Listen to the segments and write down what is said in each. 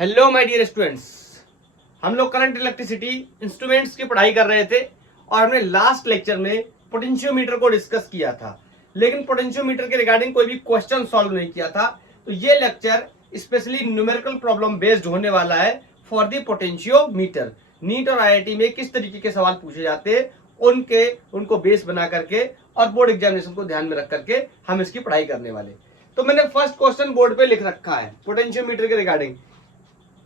Hello my dear students, हम लोग current electricity instruments की पढ़ाई कर रहे थे और हमने लास्ट लेक्चर में पोटेंशियोमीटर को डिस्कस किया था, लेकिन पोटेंशियोमीटर के रिगार्डिंग कोई भी क्वेश्चन सॉल्व नहीं किया था। तो ये lecture specially numerical problem based होने वाला है फॉर द पोटेंशियोमीटर। नीट और आईआईटी में किस तरीके के सवाल पूछे जाते हैं उनको बेस बना करके और बोर्ड एग्जामिनेशन को ध्यान में रख करके हम इसकी पढ़ाई करने वाले। तो मैंने फर्स्ट क्वेश्चन बोर्ड पे लिख रखा है पोटेंशियोमीटर के रिगार्डिंग।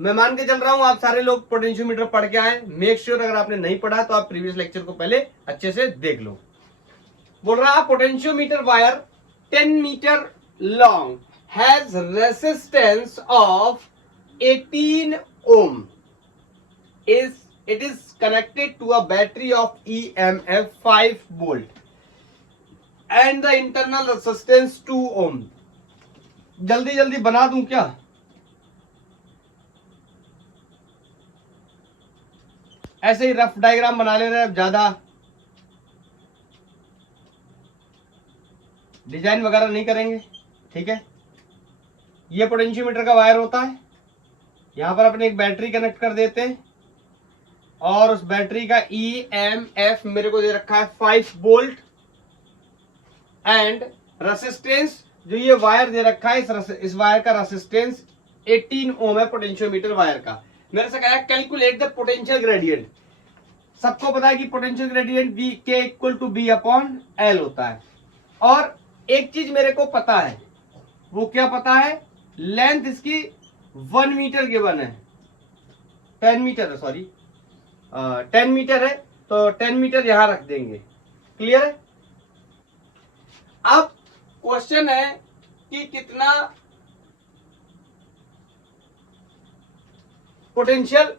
मैं मान के चल रहा हूं आप सारे लोग पोटेंशियोमीटर पढ़ के आए। मेक श्योर अगर आपने नहीं पढ़ा तो आप प्रीवियस लेक्चर को पहले अच्छे से देख लो। बोल रहा potentiometer wire 10 metre long has resistance of 18 ohm it is connected to a battery of EMF 5 volt and the internal resistance 2 ohm। जल्दी जल्दी बना दूं क्या? ऐसे ही रफ डायग्राम बना ले रहे हैं, ज्यादा डिजाइन वगैरह नहीं करेंगे, ठीक है। ये पोटेंशियोमीटर का वायर होता है, यहां पर अपने एक बैटरी कनेक्ट कर देते हैं और उस बैटरी का EMF मेरे को दे रखा है 5 वोल्ट एंड रेसिस्टेंस जो ये वायर दे रखा है इस वायर का रेसिस्टेंस 18 ओम है पोटेंशियोमीटर वायर का। मेरे से कहा कैलकुलेट द पोटेंशियल ग्रेडियंट। सबको पता है कि potential gradient V K equal to B upon L होता है। और एक चीज मेरे को पता है, वो क्या पता है? लेंथ इसकी 1 मीटर गिवन है, 10 मीटर है, सॉरी 10 मीटर है, तो 10 मीटर यहां रख देंगे। क्लियर है? अब क्वेश्चन है कि कितना पोटेंशियल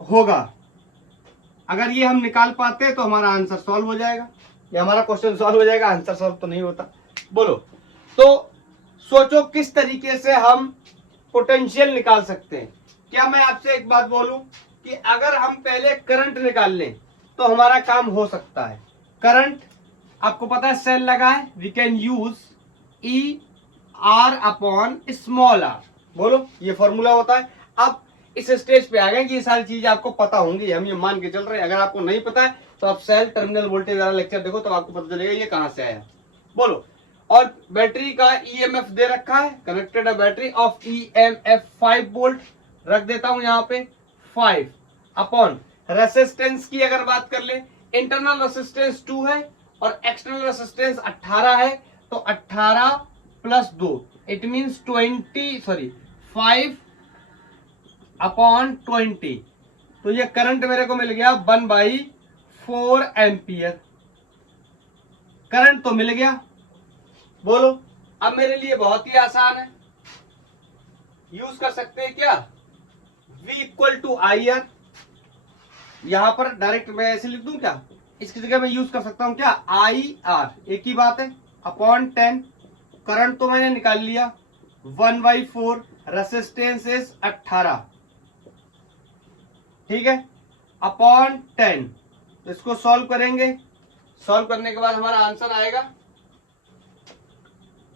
होगा। अगर ये हम निकाल पाते तो हमारा आंसर सॉल्व हो जाएगा, या हमारा क्वेश्चन सॉल्व हो जाएगा। आंसर सॉल्व तो नहीं होता। बोलो तो सोचो किस तरीके से हम पोटेंशियल निकाल सकते हैं। क्या मैं आपसे एक बात बोलूं कि अगर हम पहले करंट निकाल लें तो हमारा काम हो सकता है। करंट आपको पता है सेल लगा है, we can use ER upon small r। बोलो ये फॉर्मूला होता है। अब इस स्टेज पे आ गए कि ये सारी चीजें आपको पता होंगी, हम ये मान के चल रहे हैं। अगर आपको नहीं पता है तो आप सेल टर्मिनल वोल्टेज वाला लेक्चर देखो तो आपको पता चलेगा ये कहां से आया। बोलो, और बैटरी का EMF दे रखा है, कनेक्टेड है बैटरी ऑफ EMF 5 वोल्ट, रख देता हूं यहाँ पे 5 अपॉन रेसिस्टेंस की अगर बात कर ले, इंटरनल रेसिस्टेंस 2 है और एक्सटर्नल रेसिस्टेंस 18 है, तो 18 प्लस 2 इट मीन्स 5 अपॉन 20। तो ये करंट मेरे को मिल गया 1/4 एम्पियर। करंट तो मिल गया। बोलो अब मेरे लिए बहुत ही आसान है, यूज कर सकते हैं क्या? V equal to IR। यहां पर डायरेक्ट मैं ऐसे लिख दूं क्या? इसकी जगह मैं यूज कर सकता हूं क्या? IR, एक ही बात है, अपॉन 10। करंट तो मैंने निकाल लिया 1/4, रेसिस्टेंस इज 18, ठीक है, अपॉन 10। तो इसको सॉल्व करेंगे, सॉल्व करने के बाद हमारा आंसर आएगा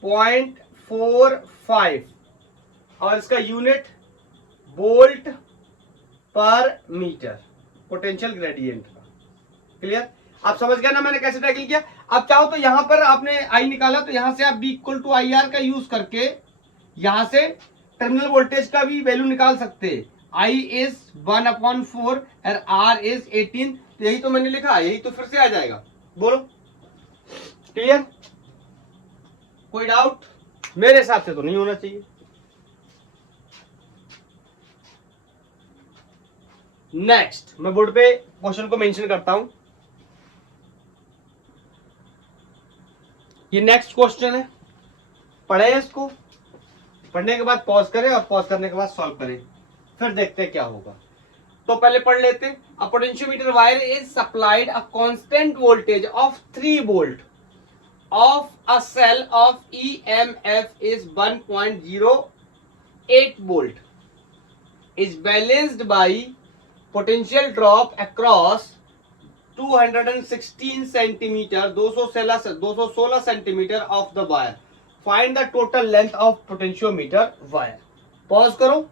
0.45 और इसका यूनिट वोल्ट पर मीटर पोटेंशियल ग्रेडियंट का। क्लियर? आप समझ गए ना मैंने कैसे टैकल किया? अब चाहो तो यहां पर आपने I निकाला तो यहां से आप B इक्वल टू IR का यूज करके यहां से टर्मिनल वोल्टेज का भी वैल्यू निकाल सकते हैं। I इज 1/4 और R इज 18। तो यही तो मैंने लिखा, यही तो फिर से आ जाएगा। बोलो क्लियर? कोई डाउट? मेरे हिसाब से तो नहीं होना चाहिए। नेक्स्ट मैं बोर्ड पे क्वेश्चन को मेंशन करता हूं। ये नेक्स्ट क्वेश्चन है, पढ़े इसको, पढ़ने के बाद पॉज करें और पॉज करने के बाद सॉल्व करें, फिर देखते हैं क्या होगा। तो पहले पढ़ लेते हैं। अ potentiometer wire is supplied a constant voltage of 3 volt of a cell of EMF is 1.08 volt is balanced by potential drop across 216 centimeter 216 centimeter of the wire. Find the total length of potentiometer wire. Pause करो,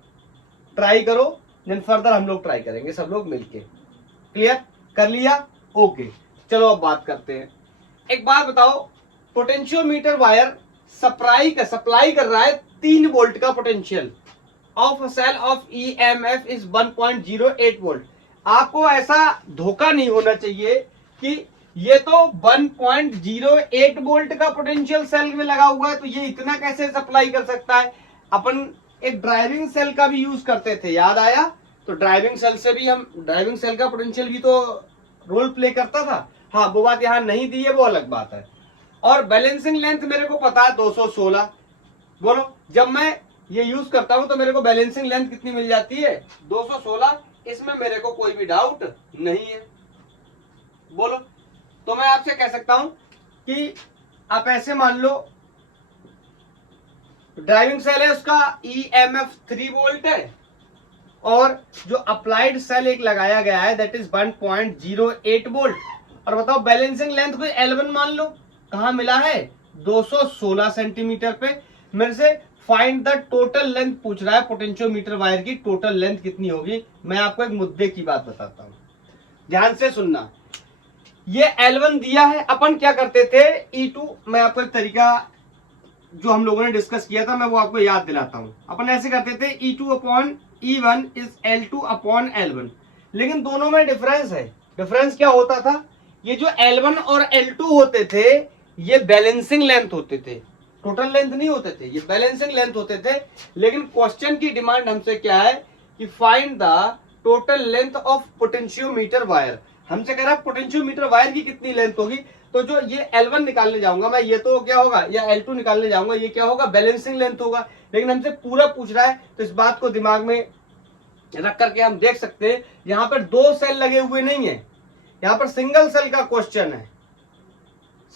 try करो, then further हम लोग try करेंगे सब लोग मिलके। Clear कर लिया? ओके, चलो अब बात करते हैं। एक बात बताओ, पोटेंशियोमीटर वायर सप्लाई कर रहा है 3 वोल्ट का potential of cell of EMF is 1.08 volt. आपको ऐसा धोखा नहीं होना चाहिए कि ये तो 1.08 वोल्ट का पोटेंशियल सेल में लगा हुआ है तो ये इतना कैसे सप्लाई कर सकता है। अपन एक ड्राइविंग सेल का भी यूज करते थे, याद आया? तो ड्राइविंग सेल का पोटेंशियल भी तो रोल प्ले करता था। हाँ, वो बात यहाँ नहीं दी है, वो अलग बात है। और बैलेंसिंग लेंथ मेरे को पता है 216। बोलो, जब मैं ये यूज करता हूं तो मेरे को बैलेंसिंग लेंथ कितनी मिल जाती है? 216। इसमें मेरे को कोई भी डाउट नहीं है। बोलो, तो मैं आपसे कह सकता हूं कि आप ऐसे मान लो ड्राइविंग सेल है, उसका ईएमएफ 3 वोल्ट है और जो अप्लाइड सेल एक लगाया गया है दैट इज 1.08 वोल्ट। और बताओ बैलेंसिंग लेंथ कोई L1 मान लो, कहां मिला है? 216 सेंटीमीटर पे। मेरे से फाइंड द टोटल लेंथ पूछ रहा है, पोटेंशियोमीटर वायर की टोटल लेंथ कितनी होगी। मैं आपको एक मुद्दे की बात बताता हूं, ध्यान से सुनना। ये L1 दिया है, अपन क्या करते थे E2, मैं आपको एक तरीका जो हम लोगों ने डिस्कस किया था मैं वो आपको याद दिलाता हूं। अपन ऐसे करते थे E2 upon E1 is L2 upon L1, लेकिन दोनों में डिफरेंस है। डिफरेंस क्या होता था? ये जो L1 और L2 होते थे ये बैलेंसिंग लेंथ होते थे, टोटल लेंथ नहीं होते थे, ये बैलेंसिंग लेंथ होते थे। लेकिन क्वेश्चन की डिमांड हमसे क्या है कि find the total length of potentiometer wire. हमसे कह रहा है पोटेंशियोमीटर वायर की कितनी लेंथ होगी। तो जो ये L1 निकालने जाऊंगा मैं, ये तो क्या होगा, या L2 निकालने जाऊंगा, ये क्या होगा? बैलेंसिंग लेंथ होगा। लेकिन हमसे पूरा पूछ रहा है तो इस बात को दिमाग में रख करके हम देख सकते हैं यहां पर 2 सेल लगे हुए नहीं है, यहां पर सिंगल सेल का क्वेश्चन है।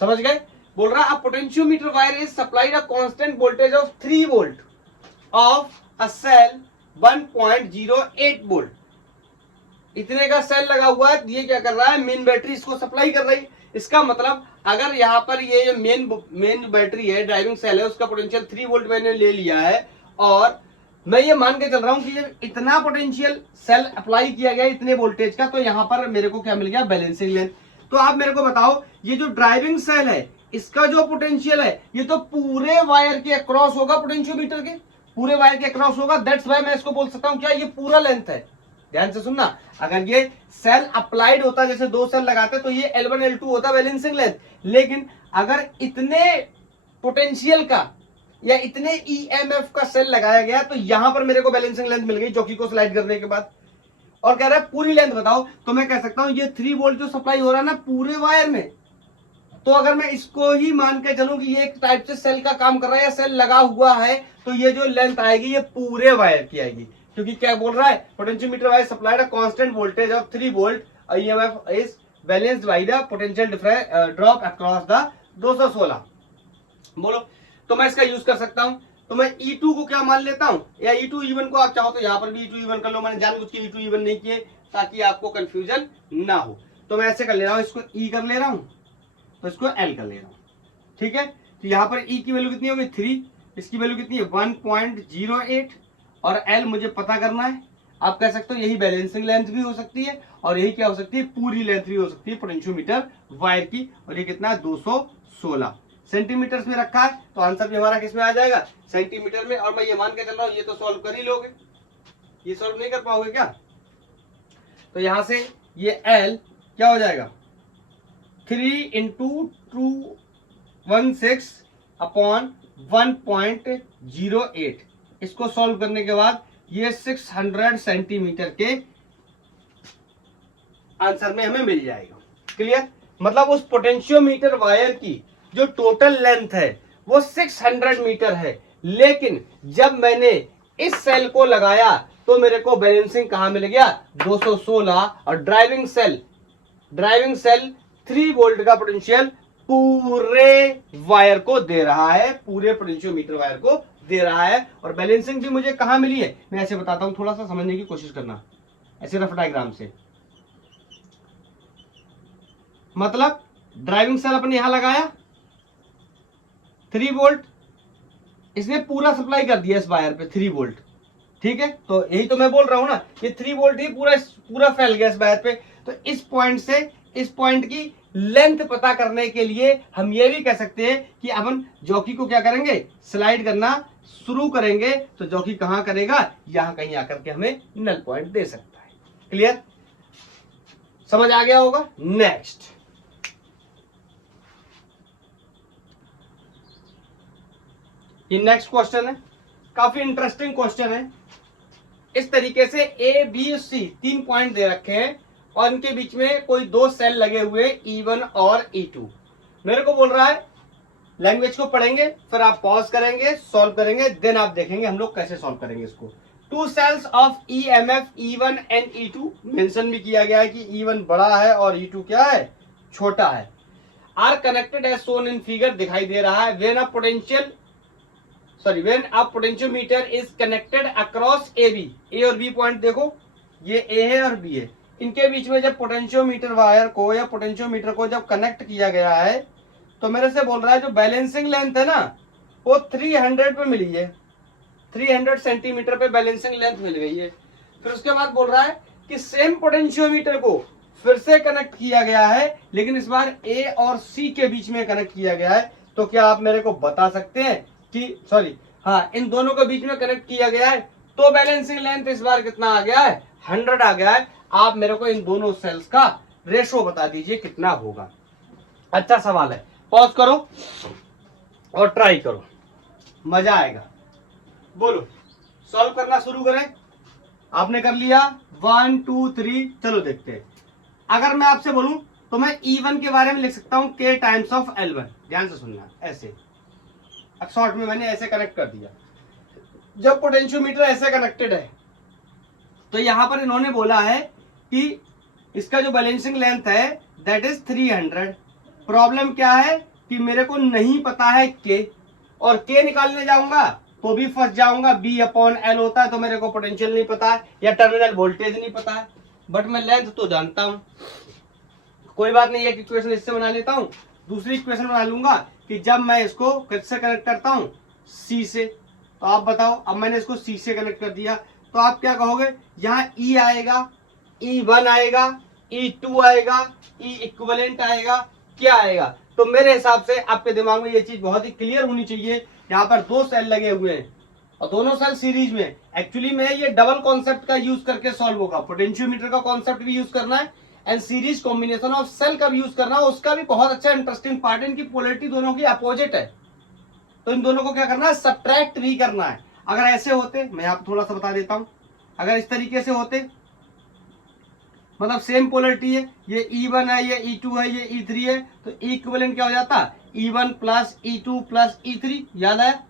समझ गए? बोल रहा है potentiometer wire is supplied a constant voltage of 3 volt of a cell 1.08 volt. इतने का सेल लगा हुआ है, ये क्या कर रहा है? मेन बैटरी इसको सप्लाई कर रही है। इसका मतलब अगर यहाँ पर ये जो मेन बैटरी है, ड्राइविंग सेल है, उसका पोटेंशियल 3 वोल्ट मैंने ले लिया है और मैं ये मान के चल रहा हूं कि ये इतना पोटेंशियल सेल अप्लाई किया गया इतने वोल्टेज का, तो यहां पर मेरे को क्या मिल गया? Balancing length. तो आप मेरे को बताओ, ये जो ड्राइविंग सेल है इसका जो पोटेंशियल है ये तो पूरे वायर के अक्रॉस होगा, पोटेंशियोमीटर के पूरे वायर के अक्रॉस होगा। दैट्स व्हाई मैं इसको बोल सकता हूं क्या? ये पूरा लेंथ है। ध्यान से सुनना, अगर ये सेल अप्लाइड होता, जैसे 2 सेल लगाते तो ये L1 L2 होता बैलेंसिंग लेंथ। लेकिन अगर इतने पोटेंशियल का या इतने ईएमएफ का सेल लगाया गया तो यहां पर मेरे को बैलेंसिंग लेंथ मिल गई चौकी को स्लाइड करने के बाद। और कह रहा है पूरी लेंथ बताओ, तो मैं कह सकता हूं ये 3 वोल्ट जो सप्लाई हो रहा है ना पूरे वायर में, तो अगर मैं इसको ही मान के चलूं कि ये एक टाइप से सेल का काम कर रहा है या सेल लगा हुआ है, तो ये जो लेंथ आएगी ये पूरे वायर की आएगी। क्योंकि क्या बोल रहा है? Potentiometer wire supplied a constant voltage of 3 volt, EMF is balanced by the potential drop across the 216। बोलो, तो मैं इसका यूज कर सकता हूं। तो मैं E2 को क्या मान लेता हूं, या E2 E1 को आप चाहो तो यहां पर भी E2 E1 कर लो। मैंने जानबूझ के E2 E1 नहीं किए ताकि आपको कंफ्यूजन ना हो। तो मैं ऐसे कर ले रहा हूं, इसको E कर ले रहा हूं तो इसको L कर ले रहा हूं। ठीक है, तो यहां पर E की वैल्यू कितनी होगी? 3, इसकी वैल्यू कितनी है? 1.08 और L मुझे पता करना है। आप कह सकते हो यही बैलेंसिंग लेंथ भी हो सकती है और यही क्या हो सकती है? पूरी लेंथ भी हो सकती है पोटेंशियोमीटर वायर की। और ये कितना है? 216 सेंटीमीटर में रखा है, तो आंसर भी हमारा किस में आ जाएगा? सेंटीमीटर में। और मैं ये मान के चल रहा हूं ये तो सॉल्व कर ही लोगे, ये सॉल्व नहीं कर पाओगे क्या? तो यहां से ये L क्या हो जाएगा? 3 × 216 अपॉन 1.08। इसको सॉल्व करने के बाद ये 600 सेंटीमीटर के आंसर में हमें मिल जाएगा। क्लियर? मतलब उस पोटेंशियोमीटर वायर की जो टोटल लेंथ है वो 600 मीटर है, लेकिन जब मैंने इस सेल को लगाया तो मेरे को बैलेंसिंग कहां मिल गया? 216। और ड्राइविंग सेल 3 वोल्ट का पोटेंशियल पूरे वायर को दे रहा है, पूरे पोटेंशियोमीटर वायर को दे रहा है। और बैलेंसिंग भी मुझे कहां मिली है मैं ऐसे बताता हूं, थोड़ा सा समझने की कोशिश करना ऐसे रफ डायग्राम से। मतलब ड्राइविंग सेल अपन यहां लगाया 3 वोल्ट, इसने पूरा सप्लाई कर दिया इस वायर पे 3 वोल्ट। ठीक है, तो यही तो मैं बोल रहा हूं ना, ये 3 वोल्ट ही पूरा पूरा फैल गया इस वायर पे। तो इस पॉइंट से इस पॉइंट की लेंथ पता करने के लिए हम ये भी कह सकते हैं कि अपन जॉकी को क्या करेंगे, स्लाइड करना शुरू करेंगे, तो जॉकी कहां करेगा, यहां कहीं आकर के हमें नल पॉइंट दे सकता है। क्लियर, समझ आ गया होगा। नेक्स्ट, ये नेक्स्ट क्वेश्चन है, काफी इंटरेस्टिंग क्वेश्चन है। इस तरीके से ए बी सी 3 पॉइंट दे रखे हैं और इनके बीच में कोई 2 सेल लगे हुए E1 और E2। मेरे को बोल रहा है लैंग्वेज को पढ़ेंगे, फिर आप पॉज करेंगे, सॉल्व करेंगे, देन आप देखेंगे हम लोग कैसे सॉल्व करेंगे इसको। 2 cells of EMF E1 and E2, mention भी किया गया है कि E1 बड़ा है और E2 क्या है, छोटा है। Are connected as shown in figure, दिखाई दे रहा है। When a potentiometer is connected across A B, A और बी पॉइंट देखो, ये ए है और बी है, इनके बीच में जब पोटेंशियोमीटर वायर को या पोटेंशियोमीटर को जब कनेक्ट किया गया है, तो मेरे से बोल रहा है जो बैलेंसिंग लेंथ है ना, वो 300 पे मिली है, 300 सेंटीमीटर पे बैलेंसिंग लेंथ मिल गई है। फिर उसके बाद बोल रहा है कि सेम पोटेंशियोमीटर को फिर से कनेक्ट किया गया है, लेकिन इस बार ए और सी के बीच में कनेक्ट किया गया है। तो क्या आप मेरे को बता सकते हैं कि इन दोनों के बीच में कनेक्ट किया गया है, तो बैलेंसिंग लेंथ इस बार कितना आ गया है, 100 आ गया है। आप मेरे को इन दोनों सेल्स का रेशो बता दीजिए कितना होगा। अच्छा सवाल है, पॉज करो और ट्राई करो, मजा आएगा। बोलो, सॉल्व करना शुरू करें। आपने कर लिया 1 2 3, चलो देखते हैं। अगर मैं आपसे बोलूं तो मैं E1 के बारे में लिख सकता हूं K टाइम्स ऑफ L1। ध्यान से सुनना, ऐसे अब शॉर्ट में मैंने ऐसे कनेक्ट कर दिया। जब पोटेंशियोमीटर ऐसे कनेक्टेड है, तो यहां पर इन्होंने बोला है कि इसका जो बैलेंसिंग लेंथ है दैट इज 300। प्रॉब्लम क्या है कि मेरे को नहीं पता है K, और K निकालने जाऊंगा तो भी फंस जाऊंगा, B/L होता है, तो मेरे को पोटेंशियल नहीं पता है या टर्मिनल वोल्टेज नहीं पता है, बट मैं लेंथ तो जानता हूं। कोई बात नहीं, एक इक्वेशन इससे बना लेता हूं, दूसरी इक्वेशन बना लूंगा कि जब मैं इसको किससे कनेक्ट करता हूं, C से। तो आप बताओ, अब मैंने इसको C से कनेक्ट कर दिया, तो आप क्या कहोगे, यहाँ E आएगा, E1 आएगा, E2 आएगा, E इक्विवेलेंट आएगा, क्या आएगा। तो मेरे हिसाब से आपके दिमाग में ये चीज बहुत ही क्लियर होनी चाहिए। यहाँ पर 2 सेल लगे हुए हैं और दोनों सेल सीरीज में। एक्चुअली में ये डबल कॉन्सेप्ट का यूज करके सॉल्व होगा, पोटेंशियोमीटर का कॉन्सेप्ट भी यूज करना है and series combination of cell का भी यूज करना है। उसका भी बहुत अच्छा इंटरेस्टिंग पार्ट है, इनकी पोलैरिटी दोनों की अपोजिट है, तो इन दोनों को क्या करना है, सब्ट्रैक्ट भी करना है। अगर ऐसे होते, मैं आपको थोड़ा सा बता देता हूं, अगर इस तरीके से होते, मतलब सेम पोलैरिटी है, ये E1 है, ये E2 है, ये E3 है, तो इक्विवेलेंट क्या हो जाता, E1 plus E2 plus E3। याद आया,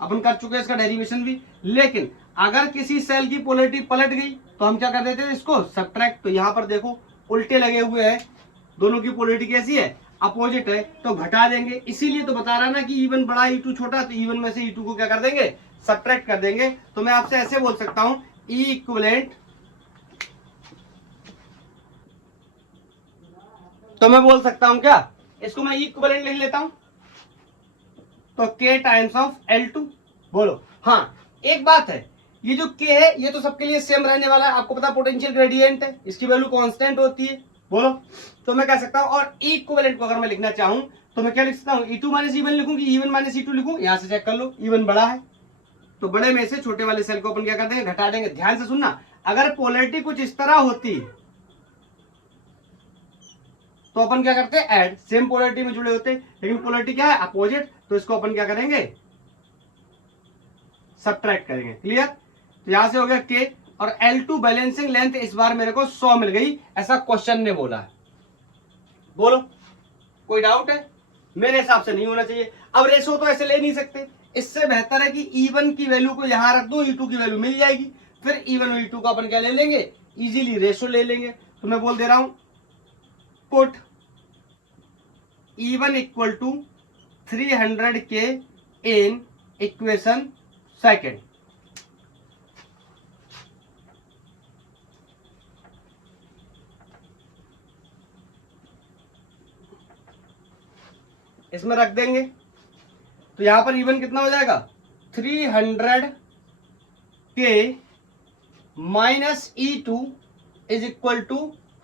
अपन कर चुके हैं इसका डेरिवेशन भी। लेकिन अगर किसी सेल की पोलैरिटी पलट गई तो हम क्या कर देते थे, इसको सब्ट्रैक्ट। तो यहां पर देखो उल्टे लगे हुए हैं, दोनों की पोलैरिटी कैसी है, अपोजिट है, तो घटा देंगे। इसीलिए तो बता रहा ना कि E1 बड़ा E2 छोटा, तो E1 में से E2 को क्या कर देंगे, सब्ट्रैक्ट कर देंगे। तो मैं आपसे ऐसे बोल सकता हूं, E इक्विवेलेंट, तो मैं बोल सकता हूं क्या, इसको मैं E इक्विवेलेंट लिख लेता हूं, तो K टाइम्स ऑफ L2। बोलो हाँ, एक बात है, ये जो K है ये तो सबके लिए सेम रहने वाला है। आपको पता पोटेंशियल ग्रेडियंट है, इसकी वैल्यू कांस्टेंट होती है। बोलो, तो मैं कह सकता हूं, और E इक्विवेलेंट को अगर मैं लिखना चाहूं तो मैं क्या लिख सकता हूं, E2 माइनस E1 लिखूं कि E1 माइनस E2 लिखूं। यहां से चेक कर लो, E1 बड़ा है, तो बड़े में से छोटे वाले सेल को अपन क्या कर देंगे, घटा देंगे। ध्यान से सुनना, अगर पोलैरिटी कुछ इस तरह होती तो अपन क्या करते हैं, ऐड, सेम पोलैरिटी में जुड़े होते, लेकिन पोलैरिटी क्या है, अपोजिट, तो इसको अपन क्या करेंगे, सब्ट्रैक्ट करेंगे। क्लियर, तो यहां से हो गया K, और L2 बैलेंसिंग लेंथ इस बार मेरे को 100 मिल गई, ऐसा क्वेश्चन ने बोला है। बोलो, कोई डाउट है, मेरे हिसाब से नहीं होना चाहिए। अब रेशो तो ऐसे ले नहीं सकते, इससे बेहतर है कि E1 की वैल्यू को यहां रख दो, E2 की वैल्यू मिल जाएगी, फिर E1 और E2 को अपन क्या ले लेंगे, इजीली रेशो ले लेंगे। तो मैं बोल दे रहा हूं, put E1 equal to 300K in equation second. इसमें रख देंगे, तो यहां पर E1 कितना हो जाएगा, 300 के minus E2 is equal to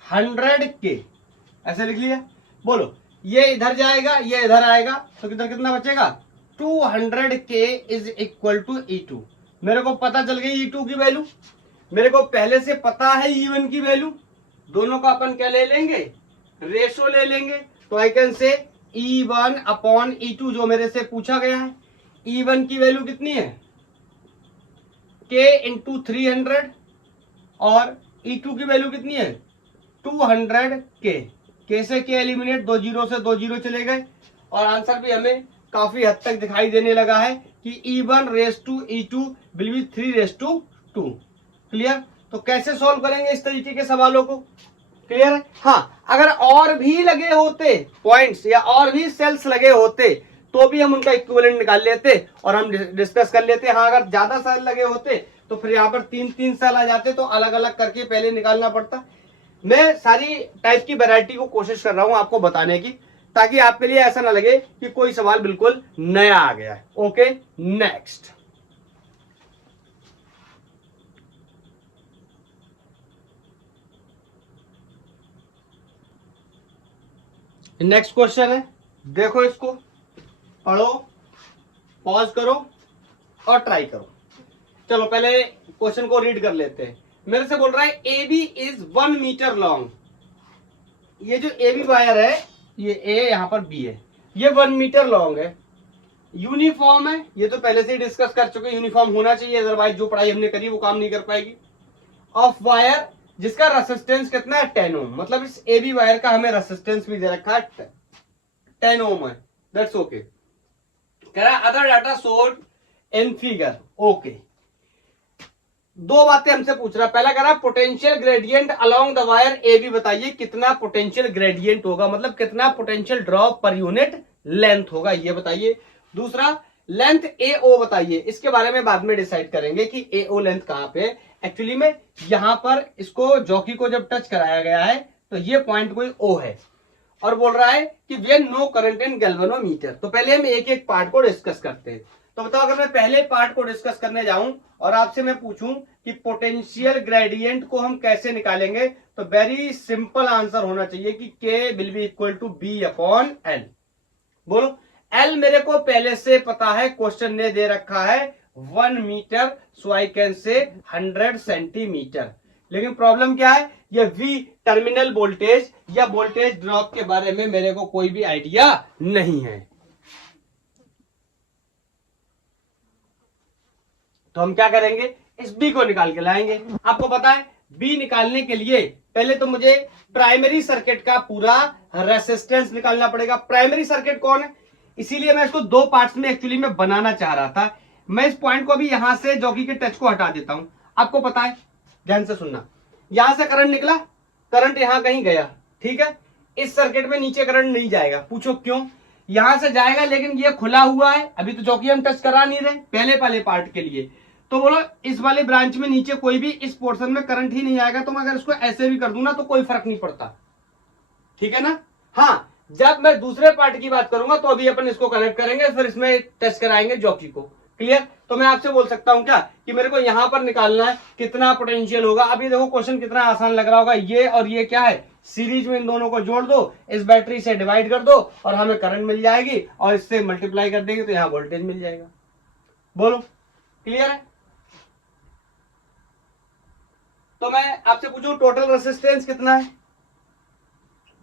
100K, ऐसे लिख लिया। बोलो ये इधर जाएगा, ये इधर आएगा, तो किधर कितना बचेगा, 200K is equal to E2। मेरे को पता चल गई E2 की वैल्यू, मेरे को पहले से पता है E1 की वैल्यू, दोनों का अपन क्या ले लेंगे, रेशो ले लेंगे। तो I can say E1 upon E2 जो मेरे से पूछा गया है। E1 की वैल्यू कितनी है, K इंटू 300 और E2 की वैल्यू कितनी है 200K। K से K एलिमिनेट, 2 जीरो से 2 जीरो चले गए और आंसर भी हमें काफी हद तक दिखाई देने लगा है कि E1 ratio E2 will be 3 ratio 2। Clear. तो कैसे सॉल्व करेंगे इस तरीके के सवालों को, क्लियर है। हाँ, अगर और भी लगे होते पॉइंट्स या और भी सेल्स लगे होते तो भी हम उनका इक्विवेलेंट निकाल लेते और हम डिस्कस कर लेते। हाँ, अगर ज्यादा सेल लगे होते तो फिर यहाँ पर 3-3 सेल आ जाते, तो अलग अलग करके पहले निकालना पड़ता। मैं सारी टाइप की वैरायटी को कोशिश कर रहा हूं आपको बताने की, ताकि आपके लिए ऐसा ना लगे कि कोई सवाल बिल्कुल नया आ गया है। Okay, next. नेक्स्ट क्वेश्चन है, देखो इसको, पढ़ो, पॉज करो और ट्राई करो। चलो पहले क्वेश्चन को रीड कर लेते हैं। मेरे से बोल रहा है A B is 1 metre long. ये जो ए बी वायर है, ये ए यहाँ पर बी है, ये 1 मीटर लॉन्ग है, यूनिफॉर्म है। ये तो पहले से ही डिस्कस कर चुके, यूनिफॉर्म होना चाहिए, अदरवाइज जो पढ़ाई हमने करी वो काम नहीं कर पाएगी। ऑफ वायर जिसका रेसिस्टेंस कितना है 10 ओम, मतलब इस ए बी वायर का हमें रेसिस्टेंस भी दे रखा है 10 ओम है, दैट्स ओके। कह रहा है other data showed in figure. Okay, दो बातें हमसे पूछ रहा है। पहला कह रहा potential gradient along the wire A B, बताइए कितना पोटेंशियल ग्रेडियंट होगा, मतलब कितना potential drop per unit length होगा, ये बताइए। दूसरा, लेंथ ए ओ बताइए। इसके बारे में बाद में डिसाइड करेंगे कि ए ओ लेंथ कहां पे है। एक्चुअली में यहां पर इसको जॉकी को जब टच कराया गया है तो ये पॉइंट कोई ओ है और बोल रहा है कि when no current in galvanometer. तो पहले हम एक एक पार्ट को डिस्कस करते हैं। तो बताओ, अगर मैं पहले पार्ट को डिस्कस करने जाऊं और आपसे मैं पूछूं कि पोटेंशियल ग्रेडियंट को हम कैसे निकालेंगे, तो वेरी सिंपल आंसर होना चाहिए कि K will be equal to B upon L। बोलो, L मेरे को पहले से पता है, क्वेश्चन ने दे रखा है 1 metre, so I can say 100 centimetre. लेकिन प्रॉब्लम क्या है, ये V टर्मिनल वोल्टेज या वोल्टेज ड्रॉप के बारे में मेरे को कोई भी आइडिया नहीं है। तो हम क्या करेंगे, इस B को निकाल के लाएंगे। आपको पता है B निकालने के लिए पहले तो मुझे प्राइमरी सर्किट का पूरा रेसिस्टेंस निकालना पड़ेगा। प्राइमरी सर्किट कौन है, इसीलिए मैं इसको दो पार्ट्स में एक्चुअली में बनाना चाह रहा था। मैं इस पॉइंट को भी यहां से जॉकी के टच को हटा देता हूं। आपको पता है, ध्यान से सुनना, यहां से करंट निकला, करंट यहां कहीं गया, ठीक है। इस सर्किट में नीचे करंट नहीं जाएगा, पूछो क्यों। यहां से जाएगा लेकिन ये खुला हुआ है, अभी तो जॉकी हम टच करा नहीं रहे पहले वाले पार्ट के लिए। तो बोलो इस वाले ब्रांच में नीचे कोई भी इस पोर्शन में करंट ही नहीं आएगा। तो मैं अगर इसको ऐसे भी कर दूं ना तो कोई फर्क नहीं पड़ता, ठीक है ना। हाँ, जब मैं दूसरे पार्ट की बात करूंगा तो अभी अपन इसको कनेक्ट करेंगे, फिर इसमें टच कराएंगे जॉकी को, क्लियर। तो मैं आपसे बोल सकता हूं क्या कि मेरे को यहां पर निकालना है कितना पोटेंशियल होगा। अभी देखो क्वेश्चन कितना आसान लग रहा होगा, ये और ये क्या है, सीरीज में इन दोनों को जोड़ दो, इस बैटरी से डिवाइड कर दो और हमें करंट मिल जाएगी और इससे मल्टीप्लाई कर देंगे तो यहां वोल्टेज मिल जाएगा। बोलो, क्लियर है। तो मैं आपसे पूछूं टोटल रेसिस्टेंस कितना है,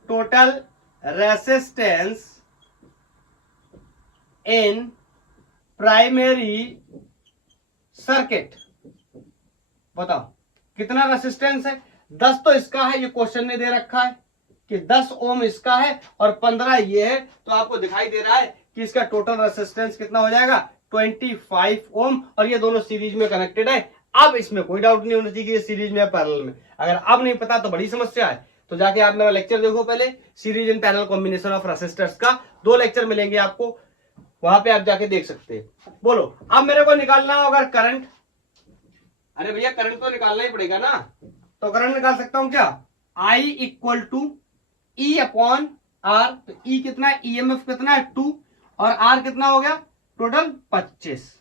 total resistance in primary circuit, बताओ कितना रेसिस्टेंस है। 10 तो इसका है, ये क्वेश्चन ने दे रखा है कि 10 ओम इसका है और 15 ये है। तो आपको दिखाई दे रहा है कि इसका टोटल रेसिस्टेंस कितना हो जाएगा 25 ओम, और ये दोनों सीरीज में कनेक्टेड है। अब इसमें कोई डाउट नहीं होना चाहिए कि ये सीरीज में है पैरेलल में। अगर अब नहीं पता तो बड़ी समस्या है। तो जाके आप मेरा लेक्चर देखो पहले, series and parallel combination of resistors का 2 लेक्चर मिलेंगे आपको, वहां पे आप जाके देख सकते हैं। बोलो, अब मेरे को निकालना होगा करंट। अरे भैया करंट तो निकालना ही पड़ेगा ना, तो करंट निकाल सकता हूं क्या, I equal to E upon R। तो E कितना है, EMF कितना है 2 और R कितना हो गया टोटल 25।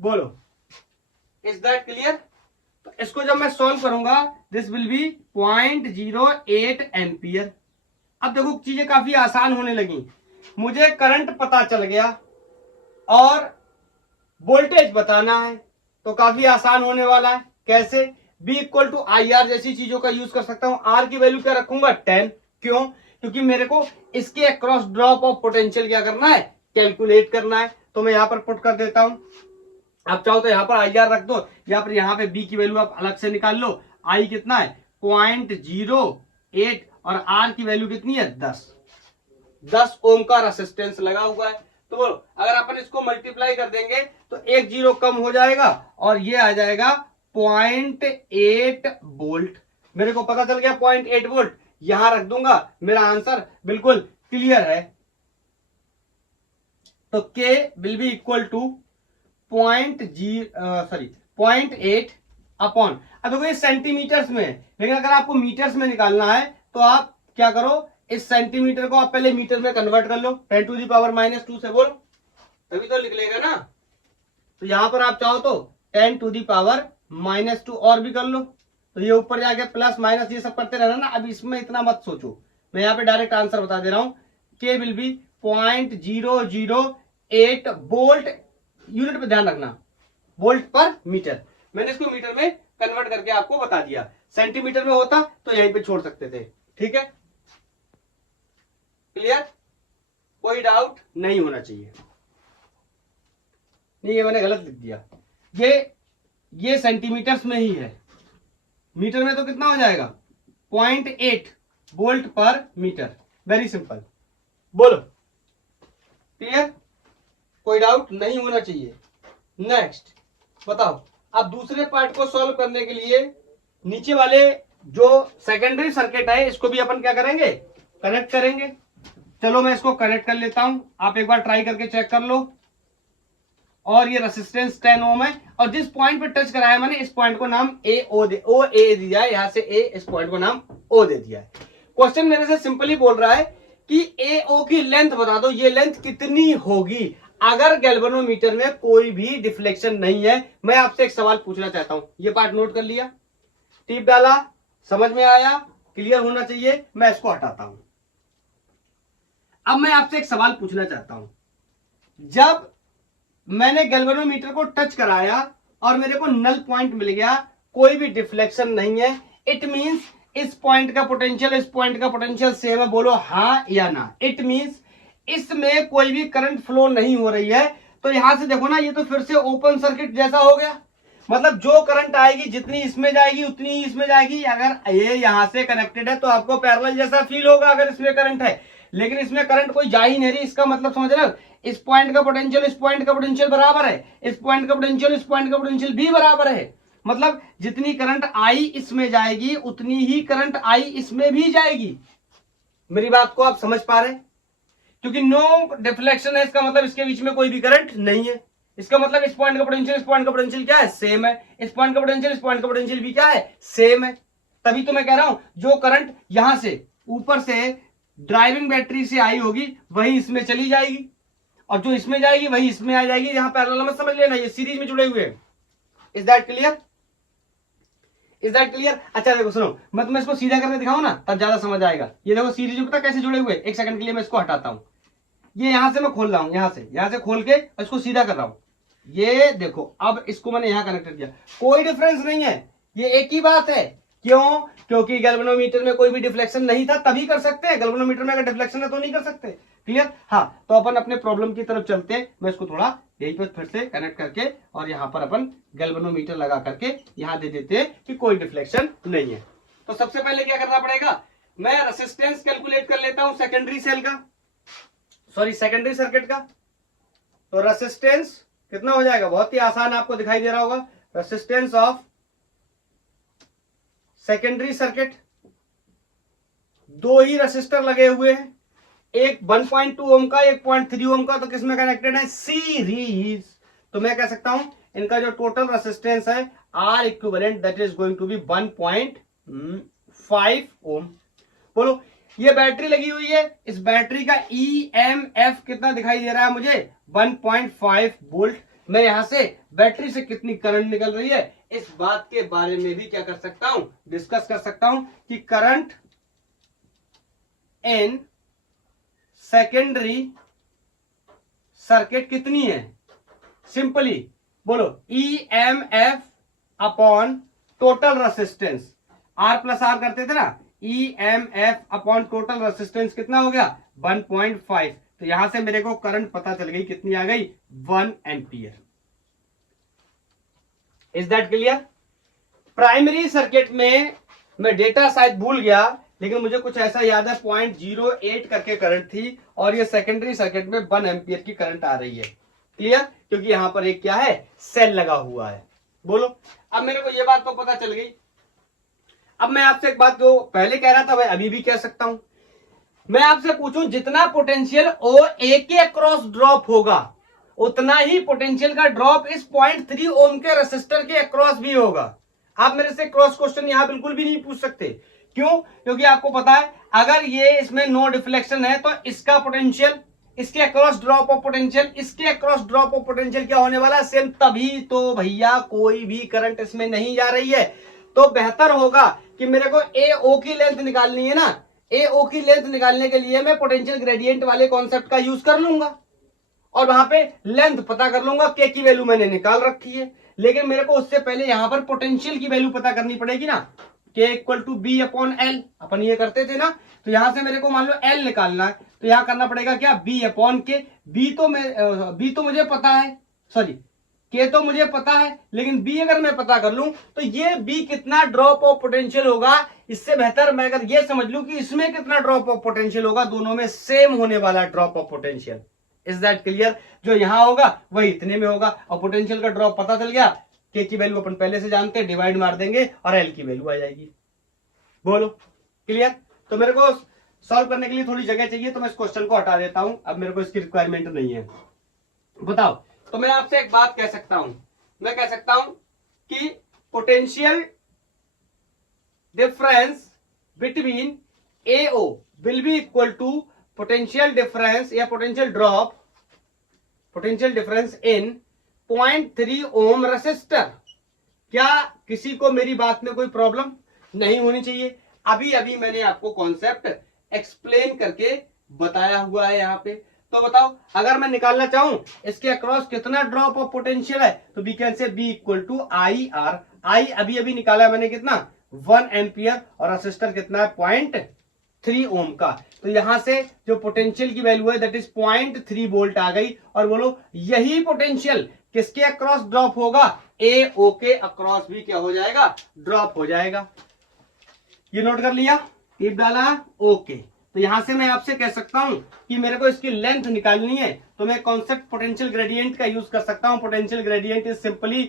बोलो इज दैट क्लियर? तो इसको जब मैं सॉल्व करूंगा दिस विल बी 0.08 एम्पियर। अब देखो चीजें काफी आसान होने लगी, मुझे करंट पता चल गया और वोल्टेज बताना है, तो काफी आसान होने वाला है। कैसे? B equal to I R जैसी चीजों का यूज कर सकता हूं। आर की वैल्यू क्या रखूंगा? 10। क्यों? क्योंकि मेरे को इसके अक्रॉस ड्रॉप ऑफ पोटेंशियल क्या करना है? कैलकुलेट करना है। तो मैं यहां पर पुट कर देता हूं। आप चाहो तो यहां पर आई आर रख दो, या फिर यहां पे बी की वैल्यू आप अलग से निकाल लो। आई कितना है? 0.08 और आर की वैल्यू कितनी है? 10 ओम का रेसिस्टेंस लगा हुआ है। तो अगर अपन इसको मल्टीप्लाई कर देंगे तो एक जीरो कम हो जाएगा और ये आ जाएगा 0.8 वोल्ट। मेरे को पता चल गया 0.8 वोल्ट, यहां रख दूंगा, मेरा आंसर बिल्कुल क्लियर है। तो K will be equal to 0.8 upon, अब देखो ये सेंटीमीटर्स में है, लेकिन अगर आपको मीटर्स में निकालना है तो आप क्या करो, इस सेंटीमीटर को आप पहले मीटर में कन्वर्ट कर लो 10 टू दी पावर -2 से, बोलो तभी तो निकलेगा ना। तो यहां पर आप चाहो तो 10 टू दी पावर -2 और भी कर लो, तो ये ऊपर जाके प्लस माइनस ये सब करते रहना ना। अब इसमें इतना मत सोचो, मैं यहाँ पे डायरेक्ट आंसर बता दे रहा हूं। के विल बी 0.008 वोल्ट, यूनिट पे ध्यान रखना, वोल्ट पर मीटर। मैंने इसको मीटर में कन्वर्ट करके आपको बता दिया। सेंटीमीटर में होता तो यहीं पे छोड़ सकते थे। ठीक है, क्लियर? कोई डाउट नहीं होना चाहिए। नहीं, ये मैंने गलत लिख दिया, ये सेंटीमीटर्स में ही है, मीटर में तो कितना हो जाएगा? 0.8 वोल्ट पर मीटर। वेरी सिंपल, बोलो क्लियर? कोई डाउट नहीं होना चाहिए। नेक्स्ट बताओ, अब दूसरे पार्ट को सॉल्व करने के लिए नीचे वाले जो सेकेंडरी सर्किट है इसको भी अपन क्या करेंगे? कनेक्ट करेंगे। चलो मैं इसको कनेक्ट कर लेता हूं, आप एक बार ट्राई करके चेक कर लो। और ये रेसिस्टेंस 10 ओम है, और जिस पॉइंट पे टच कराया मैंने इस पॉइंट को नाम ओ ए दिया है, यहां से ए, इस पॉइंट को नाम ओ दे दिया है। क्वेश्चन मेरे से सिंपली बोल रहा है कि ए ओ की लेंथ बता दो, ये लेंथ कितनी होगी अगर गैल्वेनोमीटर में कोई भी डिफ्लेक्शन नहीं है। मैं आपसे एक सवाल पूछना चाहता हूं, ये पार्ट नोट कर लिया, टिप डाला, समझ में आया, क्लियर होना चाहिए। मैं इसको हटाता हूं। अब मैं आपसे एक सवाल पूछना चाहता हूं, जब मैंने गैल्वेनोमीटर को टच कराया और मेरे को नल पॉइंट मिल गया, कोई भी डिफ्लेक्शन नहीं है, इट मींस इस पॉइंट का पोटेंशियल इस पॉइंट का पोटेंशियल सेम है, बोलो हाँ या ना। इट मींस इसमें कोई भी करंट फ्लो नहीं हो रही है। तो यहां से देखो ना, ये तो फिर से ओपन सर्किट जैसा हो गया, मतलब जो करंट आएगी जितनी इसमें जाएगी उतनी ही इसमें जाएगी। अगर ये यहां से कनेक्टेड है तो आपको पैरेलल जैसा फील होगा अगर इसमें करंट है, लेकिन इसमें करंट कोई जा ही नहीं रही। इसका मतलब समझ रहे हो, इस पॉइंट का पोटेंशियल इस पॉइंट का पोटेंशियल बराबर है, इस पॉइंट का पोटेंशियल इस पॉइंट का पोटेंशियल भी बराबर है। मतलब जितनी करंट आई इसमें जाएगी उतनी ही करंट आई इसमें भी जाएगी। मेरी बात को आप समझ पा रहे हैं? क्योंकि नो डिफ्लेक्शन है, इसका मतलब इसके बीच में कोई भी करंट नहीं है। इसका मतलब इस पॉइंट का पोटेंशियल इस पॉइंट का पोटेंशियल क्या है? सेम है। इस पॉइंट का पोटेंशियल इस पॉइंट का पोटेंशियल भी क्या है? सेम है। तभी तो मैं कह रहा हूं जो करंट यहां से ऊपर से ड्राइविंग बैटरी से आई होगी वही इसमें चली जाएगी, और जो इसमें जाएगी वही इसमें आ जाएगी। यहां पैरेलल मत समझ लेना, ये सीरीज में जुड़े हुए हैं। Is that clear? Is that clear? अच्छा देखो सुनो, मैं तुम्हें इसको सीधा करके दिखाऊं ना तब ज्यादा समझ आएगा। ये देखो सीरीज में पता कैसे जुड़े हुए, एक सेकंड के लिए मैं इसको हटाता हूं। ये यहां से मैं खोल रहा हूं, यहां से खोल के इसको सीधा कर रहा हूं। ये देखो, अब इसको मैंने यहां कनेक्ट किया, कोई डिफरेंस नहीं है, ये एक ही बात है। क्यों? क्योंकि गैल्वेनोमीटर में कोई भी डिफ्लेक्शन नहीं था, तभी कर सकते हैं। गैल्वेनोमीटर में अगर डिफ्लेक्शन है तो नहीं कर सकते। क्लियर? हाँ, तो अपन अपने प्रॉब्लम की तरफ चलते हैं। मैं इसको थोड़ा यहीं पर फिर से कनेक्ट करके और यहां पर अपन गैल्वेनोमीटर लगा करके यहां दे देते हैं कि कोई डिफ्लेक्शन नहीं है। तो सबसे पहले क्या करना पड़ेगा, मैं रेसिस्टेंस कैलकुलेट कर लेता हूं सेकेंडरी सेल का, सॉरी सेकेंडरी सर्किट का। तो रेसिस्टेंस कितना हो जाएगा, बहुत ही आसान आपको दिखाई दे रहा होगा। रेसिस्टेंस ऑफ सेकेंडरी सर्किट, दो ही रेसिस्टर लगे हुए हैं, एक 1.2 ओम का, एक 0.3 ओम का। तो किसमें कनेक्टेड है? सीरीज। तो मैं कह सकता हूं इनका जो टोटल रेसिस्टेंस है R equivalent that is going to be 1.5 ohm. बोलो, ये बैटरी लगी हुई है, इस बैटरी का EMF कितना दिखाई दे रहा है मुझे? 1.5 वोल्ट। मैं यहां से बैटरी से कितनी करंट निकल रही है इस बात के बारे में भी क्या कर सकता हूं, डिस्कस कर सकता हूं कि करंट इन सेकेंडरी सर्किट कितनी है। सिंपली बोलो EMF upon total resistance, R plus R करते थे ना, EMF अपॉन टोटल रेसिस्टेंस कितना हो गया 1.5। तो यहां से मेरे को करंट पता चल गई, कितनी आ गई 1 ampere. Is that clear. Primary circuit में मैं डेटा शायद भूल गया, लेकिन मुझे कुछ ऐसा याद है 0.08 करके करंट थी, और ये सेकेंडरी सर्किट में 1 एम्पियर की करंट आ रही है। क्लियर, क्योंकि यहां पर एक क्या है, सेल लगा हुआ है। बोलो, अब मेरे को ये बात तो पता चल गई। अब मैं आपसे एक बात जो पहले कह रहा था मैं अभी भी कह सकता हूं, मैं आपसे पूछूं जितना पोटेंशियल ओ ए के अक्रॉस ड्रॉप होगा उतना ही पोटेंशियल का ड्रॉप इस 0.3 ओम के रेसिस्टर के अक्रॉस भी होगा। आप मेरे से क्रॉस क्वेश्चन यहां बिल्कुल भी नहीं पूछ सकते। क्यों? क्योंकि आपको पता है अगर ये इसमें नो डिफ्लेक्शन है तो इसका पोटेंशियल, इसके अक्रॉस ड्रॉप ऑफ पोटेंशियल, इसके अक्रॉस ड्रॉप ऑफ पोटेंशियल क्या होने वाला है, सेम। तभी तो भैया कोई भी करंट इसमें नहीं जा रही है। तो बेहतर होगा कि मेरे को ए ओ की लेंथ निकालनी है ना, ए ओ की लेंथ निकालने के लिए मैं पोटेंशियल ग्रेडियंट वाले कॉन्सेप्ट का यूज कर लूंगा और वहां पे लेंथ पता कर लूंगा। के की वैल्यू मैंने निकाल रखी है, लेकिन मेरे को उससे पहले यहां पर पोटेंशियल की वैल्यू पता करनी पड़ेगी ना। K equal to B upon L, अपन ये करते थे ना। तो यहां से मेरे को मान लो एल निकालना है, तो यहां करना पड़ेगा क्या, बी अपॉन के। बी तो मुझे पता है, सॉरी के तो मुझे पता है, लेकिन बी अगर मैं पता कर लूं तो ये बी कितना ड्रॉप ऑफ पोटेंशियल होगा, इससे बेहतर मैं अगर ये समझ लूं कि इसमें कितना ड्रॉप ऑफ पोटेंशियल होगा, दोनों में सेम होने वाला drop of potential. Is that clear. जो यहां होगा वही इतने में होगा, और पोटेंशियल का ड्रॉप पता चल गया। के की वैल्यू अपन पहले से जानते हैं, डिवाइड मार देंगे और एल की वैल्यू आ जाएगी। बोलो क्लियर। तो मेरे को सॉल्व करने के लिए थोड़ी जगह चाहिए, तो मैं इस क्वेश्चन को हटा देता हूं, अब मेरे को इसकी रिक्वायरमेंट नहीं है। बताओ, तो मैं आपसे एक बात कह सकता हूं, मैं कह सकता हूं कि potential difference between A O will be equal to potential difference या potential drop, potential difference in 0.3 ohm resistor. क्या किसी को मेरी बात में कोई प्रॉब्लम नहीं होनी चाहिए? अभी अभी मैंने आपको कॉन्सेप्ट एक्सप्लेन करके बताया हुआ है यहां पे। तो बताओ, अगर मैं निकालना चाहूं इसके अक्रॉस कितना ड्रॉप ऑफ पोटेंशियल है, तो we can say B equal to I R. I अभी अभी निकाला मैंने कितना 1 एम्पियर, और रेसिस्टर कितना है 0.3 ओम का। तो यहां से जो पोटेंशियल की वैल्यू है दैट इज 0.3 वोल्ट आ गई। और बोलो, यही पोटेंशियल किसके अक्रॉस ड्रॉप होगा, ए ओ के अक्रॉस भी क्या हो जाएगा, ड्रॉप हो जाएगा। ये नोट कर लिया, टिप डाला, ओके। तो यहां से मैं आपसे कह सकता हूं कि मेरे को इसकी लेंथ निकालनी है, तो मैं कॉन्सेप्ट पोटेंशियल ग्रेडियंट का यूज कर सकता हूं। Potential gradient is simply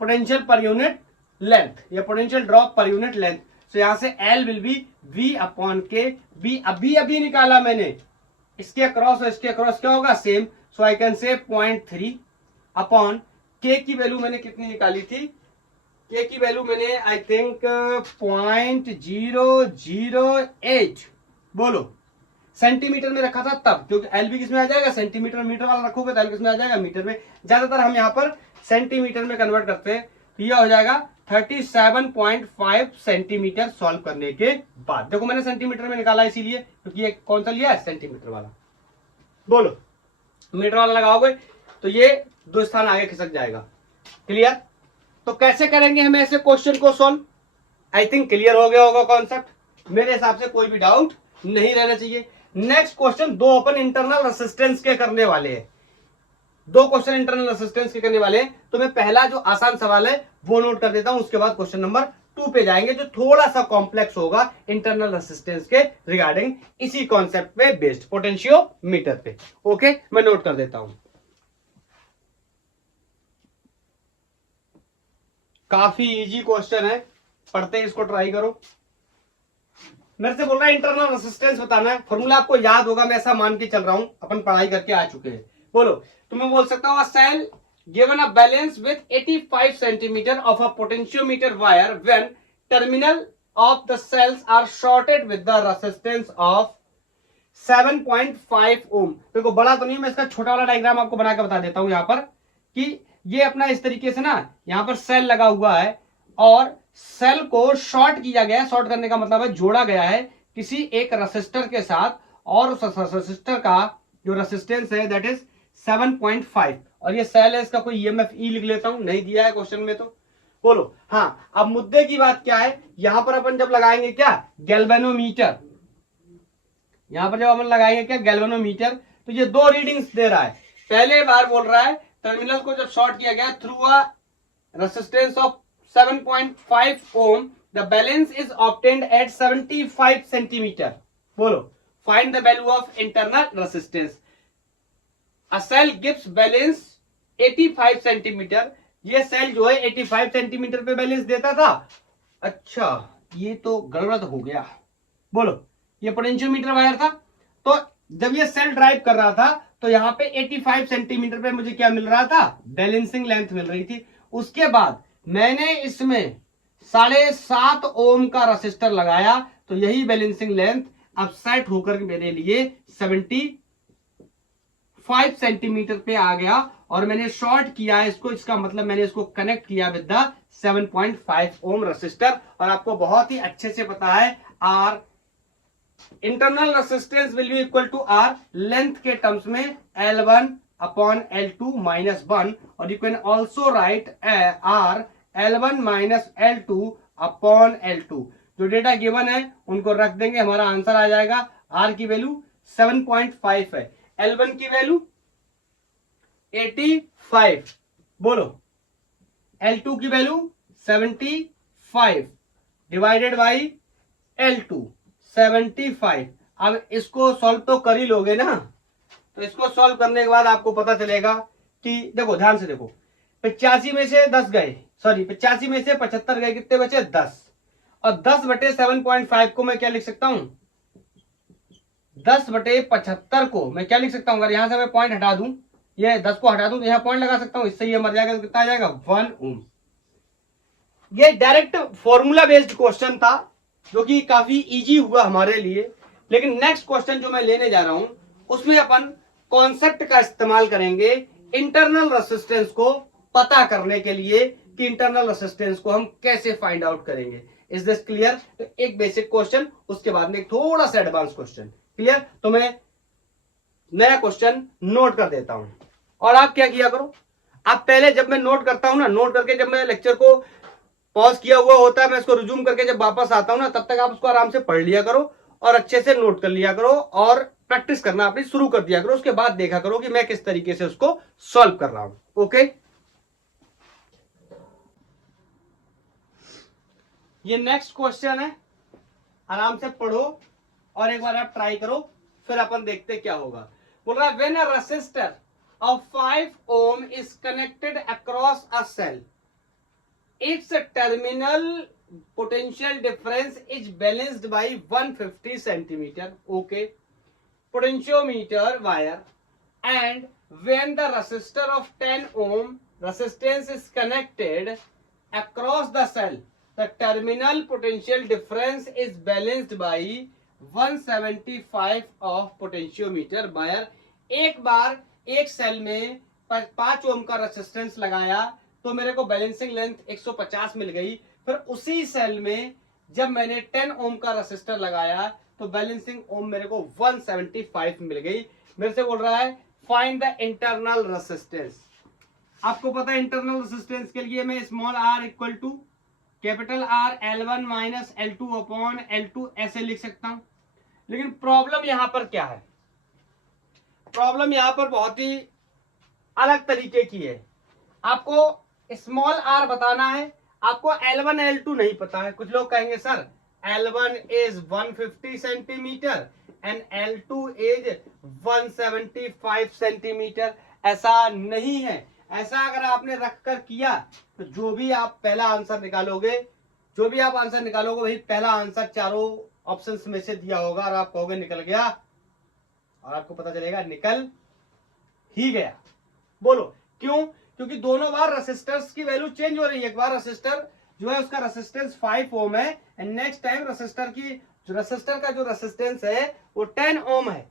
potential per unit length या potential drop per unit length. तो यहां से L will be V upon K. B अभी अभी निकाला मैंने, इसके अक्रॉस और इसके अक्रॉस क्या होगा, same. So I can say 0.3 upon के की वैल्यू मैंने कितनी निकाली थी, के की वैल्यू मैंने आई थिंक 0.008 बोलो सेंटीमीटर में रखा था तब, क्योंकि एल भी किसमें आ जाएगा, सेंटीमीटर। मीटर वाला रखोगे तो एल किसमें आ जाएगा, मीटर में। ज्यादातर हम यहाँ पर सेंटीमीटर में कन्वर्ट करते हैं। तो यह हो जाएगा 37.5 सेंटीमीटर सॉल्व करने के बाद। देखो मैंने सेंटीमीटर में निकाला इसीलिए क्योंकि ये कौन सा लिया है, सेंटीमीटर वाला। बोलो, मीटर वाला लगाओगे तो ये 2 स्थान आगे खिसक जाएगा। क्लियर। तो कैसे करेंगे हम ऐसे क्वेश्चन को सॉल्व, आई थिंक क्लियर हो गया होगा कॉन्सेप्ट। मेरे हिसाब से कोई भी डाउट नहीं रहना चाहिए। नेक्स्ट क्वेश्चन 2 अपन इंटरनल रेसिस्टेंस के करने वाले हैं। 2 क्वेश्चन इंटरनल रेसिस्टेंस के करने वाले हैं। तो मैं पहला जो आसान सवाल है वो नोट कर देता हूं, उसके बाद क्वेश्चन नंबर 2 पे जाएंगे, जो थोड़ा सा कॉम्प्लेक्स होगा इंटरनल रेसिस्टेंस के रिगार्डिंग, इसी कॉन्सेप्ट पे बेस्ड, पोटेंशियोमीटर पे। ओके, मैं नोट कर देता हूं। काफी इजी क्वेश्चन है, पढ़ते ही इसको ट्राई करो। मेरे से बोल रहा है इंटरनल रेसिस्टेंस बताना है, फॉर्मूला आपको याद होगा, मैं ऐसा मान के चल रहा हूं, अपन पढ़ाई करके आ चुके हैं। बोलो, तो मैं बोल सकता हूं cell given a balance with 85 centimetre of a potentiometer wire when terminal of the cells are shorted with the resistance of 7.5 ohm. देखो बड़ा तो नहीं, मैं इसका छोटा वाला डायग्राम आपको बना के बता देता हूं। यहां पर कि ये अपना इस तरीके से ना यहाँ पर सेल लगा हुआ है और सेल को शॉर्ट किया गया है। शॉर्ट करने का मतलब है जोड़ा गया है किसी एक रेसिस्टर के साथ, और उस रेसिस्टर का जो रेसिस्टेंस है दैट इज 7.5, और ये सेल है, इसका कोई ईएमएफ ई लिख लेता हूं, नहीं दिया है क्वेश्चन में तो बोलो। हाँ, अब मुद्दे की बात क्या है, यहां पर अपन जब लगाएंगे क्या, गैल्वेनोमीटर, यहां पर जब अपन लगाएंगे क्या, गैल्वेनोमीटर, तो ये दो रीडिंग्स दे रहा है। पहले बार बोल रहा है टर्मिनल को जब शॉर्ट किया गया through a resistance of 7.5 ohm, the balance is obtained at 75 centimeter. बोलो, find the value of internal resistance. A cell gives balance 85 centimeter. ये सेल जो है 85 सेंटीमीटर पे बैलेंस देता था। अच्छा, ये तो गड़बड़ हो गया। बोलो, ये पोटेंशियोमीटर वायर था, तो जब ये सेल ड्राइव कर रहा था तो यहाँ पे 85 सेंटीमीटर पे मुझे क्या मिल रहा था, बैलेंसिंग लेंथ मिल रही थी। उसके बाद मैंने इसमें 7.5 ओम का रेसिस्टर लगाया, तो यही बैलेंसिंग लेंथ अब सेट होकर मेरे लिए 75 सेंटीमीटर पे आ गया, और मैंने शॉर्ट किया इसको, इसका मतलब मैंने इसको कनेक्ट किया विद द 7.5 ओम रेसिस्टर। और आपको बहुत ही अच्छे से पता है r internal resistance will be equal to R, length के टर्म्स में L1 अपॉन L2 माइनस 1, और you can also write R L1 minus L2 upon L2। जो डेटा गिवन है उनको रख देंगे, हमारा आंसर आ जाएगा। आर की वैल्यू 7.5 है, L1 की वैल्यू 85, बोलो L2 की वैल्यू 75 डिवाइडेड बाई L2 75। अब इसको सॉल्व तो कर ही लोगे ना, तो इसको सॉल्व करने के बाद आपको पता चलेगा कि देखो ध्यान से देखो, 85 में से 10 गए, सॉरी 85 में से 75 गए, कितने बचे 10, और 10 बटे 7.5 को मैं क्या लिख सकता हूं, 10 बटे 75 को मैं क्या लिख सकता हूं, अगर यहां से मैं पॉइंट हटा दूं, ये 10 को हटा दूं तो यहां पॉइंट लगा सकता हूं, इससे ये मर जाएगा, तो कितना आ जाएगा 1 ओम। ये डायरेक्ट फॉर्मूला बेस्ड क्वेश्चन था जो कि काफी इजी हुआ हमारे लिए। लेकिन नेक्स्ट क्वेश्चन जो मैं लेने जा रहा हूं उसमें अपन कॉन्सेप्ट का इस्तेमाल करेंगे इंटरनल रेसिस्टेंस को पता करने के लिए, कि इंटरनल रेसिस्टेंस को हम कैसे फाइंड आउट करेंगे। Is this clear? तो एक बेसिक क्वेश्चन, उसके बाद में एक थोड़ा सा एडवांस क्वेश्चन। क्लियर? तो मैं नया क्वेश्चन नोट कर देता हूं, और आप क्या किया करो, आप पहले जब मैं नोट करता हूं ना, नोट करके जब मैं लेक्चर को पॉज किया हुआ होता है, मैं इसको रिज्यूम करके जब वापस आता हूं ना, तब तक आप उसको आराम से पढ़ लिया करो और अच्छे से नोट कर लिया करो, और प्रैक्टिस करना अपनी शुरू कर दिया करो। उसके बाद देखा करो कि मैं किस तरीके से उसको सॉल्व कर रहा हूं। ओके, ये नेक्स्ट क्वेश्चन है, आराम से पढ़ो और एक बार आप ट्राई करो, फिर अपन देखते क्या होगा। बोल रहा है when a resistor of 5 ohm is connected across a cell, its terminal potential difference is balanced by 150 centimeter, okay, potentiometer wire, and when the resistor of 10 ohm resistance is connected across the cell, the terminal potential difference is balanced by 175 of potentiometer wire। एक बार एक cell में 5 ओम का resistance लगाया तो मेरे को balancing length 150 मिल गई। फिर उसी सेल में जब मैंने 10 ओम का रेसिस्टर लगाया तो बैलेंसिंग ओम मेरे को 175 मिल गई। मेरे से बोल रहा है फाइंड द इंटरनल रेसिस्टेंस। आपको पता है इंटरनल रेसिस्टेंस के लिए मैं small r equal to capital R L1 minus L2 upon L2 ऐसे लिख सकता हूं। लेकिन प्रॉब्लम यहां पर क्या है, प्रॉब्लम यहां पर बहुत ही अलग तरीके की है। आपको स्मॉल r बताना है, आपको L1 L2 नहीं पता है। कुछ लोग कहेंगे sir L1 is 150 centimetre and L2 is 175 centimetre. ऐसा नहीं है, ऐसा अगर आपने रखकर किया तो जो भी आप पहला आंसर निकालोगे, जो भी आप आंसर निकालोगे वही पहला आंसर चारों ऑप्शंस में से दिया होगा और आप कहोगे निकल गया, और आपको पता चलेगा निकल ही गया। बोलो क्यों? क्योंकि दोनों बार रेसिस्टर्स की वैल्यू चेंज हो रही है। एक बार रेसिस्टर जो है उसका रेसिस्टेंस 5 ओम है एंड नेक्स्ट टाइम रेसिस्टर का जो रेसिस्टेंस है वो 10 ओम है।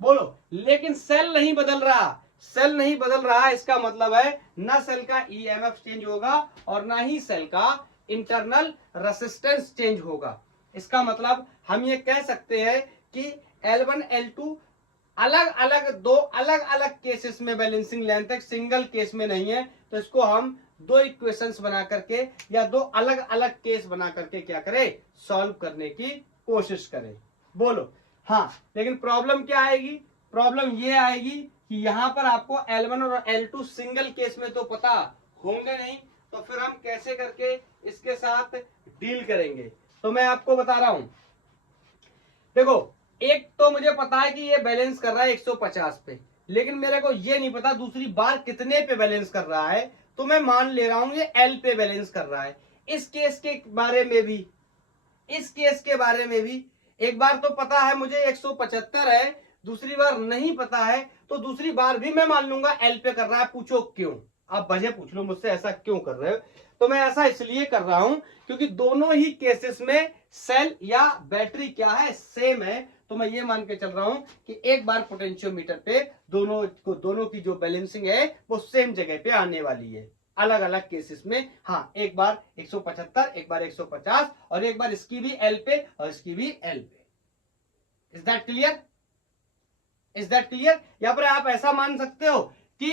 बोलो, लेकिन सेल नहीं बदल रहा, सेल नहीं बदल रहा है, इसका मतलब है ना सेल का ईएमएफ चेंज होगा और ना ही सेल का इंटरनल रेसिस्टेंस चेंज होगा। इसका मतलब हम ये कह सकते हैं कि L1 L2 अलग अलग, दो अलग अलग केसेस में बैलेंसिंग लेंथ है, सिंगल केस में नहीं है। तो इसको हम दो इक्वेशंस बना करके या दो अलग अलग केस बना करके क्या करें, सॉल्व करने की कोशिश करें। बोलो हाँ, लेकिन प्रॉब्लम क्या आएगी, प्रॉब्लम ये आएगी कि यहां पर आपको L1 और L2 सिंगल केस में तो पता होंगे नहीं, तो फिर हम कैसे करके इसके साथ डील करेंगे। तो मैं आपको बता रहा हूं, देखो एक तो मुझे पता है कि ये बैलेंस कर रहा है 150 पे, लेकिन मेरे को ये नहीं पता दूसरी बार कितने पे बैलेंस कर रहा है। तो मैं मान ले रहा हूं ये L पे बैलेंस कर रहा है। इस केस के बारे में भी, इस केस के बारे में भी एक बार तो पता है मुझे 175 है, दूसरी बार नहीं पता है, तो दूसरी बार भी मैं मान लूंगा L पे कर रहा है। पूछो क्यों, आप वजह पूछ लो मुझसे, ऐसा क्यों कर रहे हो। तो मैं ऐसा इसलिए कर रहा हूं क्योंकि दोनों ही केसेस में सेल या बैटरी क्या है, सेम है। तो मैं ये मान के चल रहा हूं कि एक बार पोटेंशियोमीटर पे दोनों की जो बैलेंसिंग है वो सेम जगह पे आने वाली है। अलग अलग केसेस में हाँ, एक बार 175, एक बार 150 और एक बार इसकी भी L पे और इसकी भी L पे। Is that clear, is that clear. यहां पर आप ऐसा मान सकते हो कि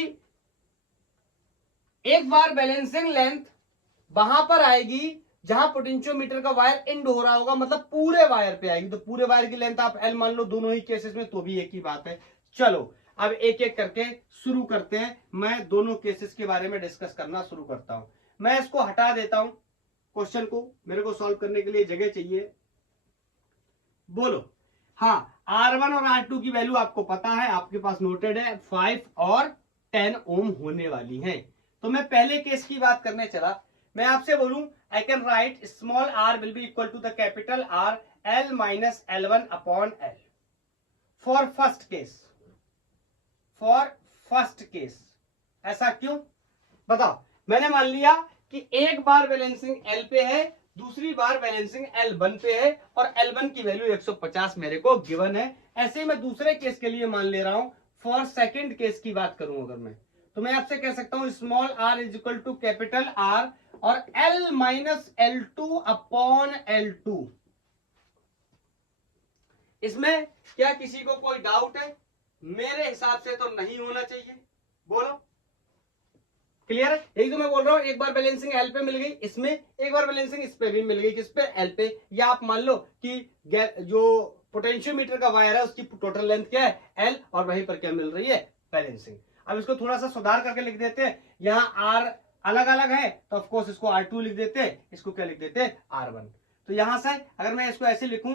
एक बार बैलेंसिंग लेंथ वहां पर आएगी जहां पोटेंशियोमीटर का वायर एंड हो रहा होगा, मतलब पूरे वायर पे आएगी। तो पूरे वायर की लेंथ आप L मान लो दोनों ही केसेस में, तो भी एक ही बात है। चलो अब एक एक करके शुरू करते हैं। मैं दोनों केसेस के बारे में डिस्कस करना शुरू करता हूं। मैं इसको हटा देता हूं, क्वेश्चन को, मेरे को सॉल्व करने के लिए जगह चाहिए। बोलो हाँ, R1 और R2 की वैल्यू आपको पता है, आपके पास नोटेड है, 5 और 10 ओम होने वाली है। तो मैं पहले केस की बात करने चला। मैं आपसे बोलूं I can write small r will be equal to the capital R L minus L1 upon L for first case, for first case. ऐसा क्यों बताओ। मैंने मान लिया कि एक बार बैलेंसिंग L पे है, दूसरी बार बैलेंसिंग L1 पे है और L1 की वैल्यू 150 मेरे को गिवन है। ऐसे ही मैं दूसरे केस के लिए मान ले रहा हूं। फॉर सेकंड केस की बात करूं अगर मैं, तो मैं आपसे कह सकता हूं small r is equal to capital R और L minus L2 upon L2। इसमें क्या किसी को कोई डाउट है? मेरे हिसाब से तो नहीं होना चाहिए। बोलो क्लियर है। एक तो मैं बोल रहा हूं एक बार बैलेंसिंग L पे मिल गई इसमें, एक बार बैलेंसिंग इस पे भी मिल गई, किस पे, L पे। या आप मान लो कि जो पोटेंशियोमीटर का वायर है उसकी टोटल लेंथ क्या है, L, और वहीं पर क्या मिल रही है, बैलेंसिंग। अब इसको थोड़ा सा सुधार करके लिख देते हैं। यहाँ R अलग अलग है तो ऑफकोर्स इसको R2 लिख देते हैं, इसको क्या लिख देते हैं, R1। तो यहां से अगर मैं इसको ऐसे लिखूं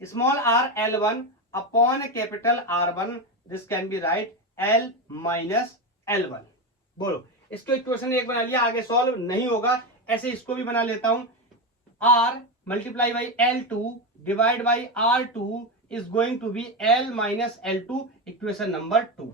small r L1 upon capital R1, this can be right L minus L1। बोलो इसको इक्वेशन एक बना लिया, आगे सॉल्व नहीं होगा। ऐसे इसको भी बना लेता हूं, R multiply by L2 divide by R2 is going to be L minus L2, equation number 2।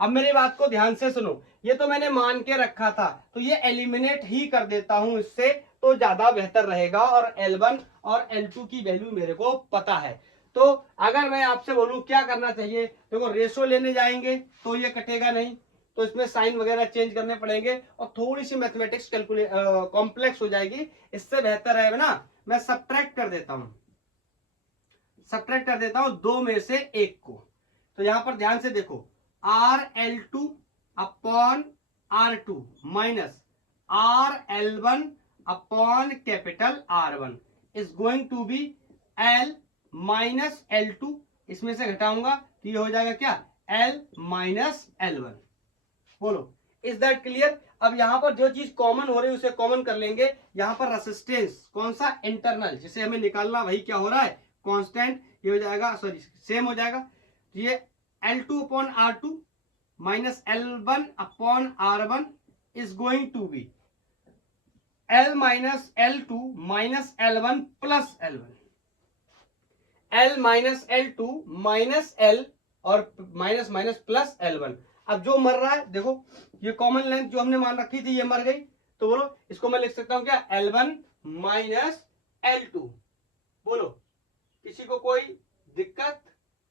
अब मेरी बात को ध्यान से सुनो, ये तो मैंने मान के रखा था, तो ये एलिमिनेट ही कर देता हूं इससे, तो ज्यादा बेहतर रहेगा। और L1 और L2 की वैल्यू मेरे को पता है। तो अगर मैं आपसे बोलूं क्या करना चाहिए, देखो रेशो लेने जाएंगे तो ये कटेगा नहीं, तो इसमें साइन वगैरह चेंज करने पड़ेंगे और थोड़ी सी मैथमेटिक्स कॉम्प्लेक्स हो जाएगी। इससे बेहतर है ना मैं सब्ट्रैक्ट कर देता हूं, सब्ट्रैक्ट कर देता हूं दो में से एक को। तो यहां पर ध्यान से देखो, RL2 upon R2 minus RL1 upon capital R1 is going to be L minus L2। इसमें से घटाऊंगा तो ये हो जाएगा क्या, L माइनस L1। बोलो इज दैट क्लियर। अब यहां पर जो चीज कॉमन हो रही है उसे कॉमन कर लेंगे। यहां पर रेसिस्टेंस कौन सा, इंटरनल, जिसे हमें निकालना वही क्या हो रहा है, कांस्टेंट। ये हो जाएगा, सॉरी सेम हो जाएगा। तो ये L2 upon R2 minus L1 upon R1 is going to be L minus L2 minus L1 plus L1, L minus L2 minus L और माइनस माइनस प्लस L1। अब जो मर रहा है देखो, ये कॉमन लेंथ जो हमने मान रखी थी ये मर गई, तो बोलो इसको मैं लिख सकता हूं क्या, L1 माइनस L2। बोलो किसी को कोई दिक्कत?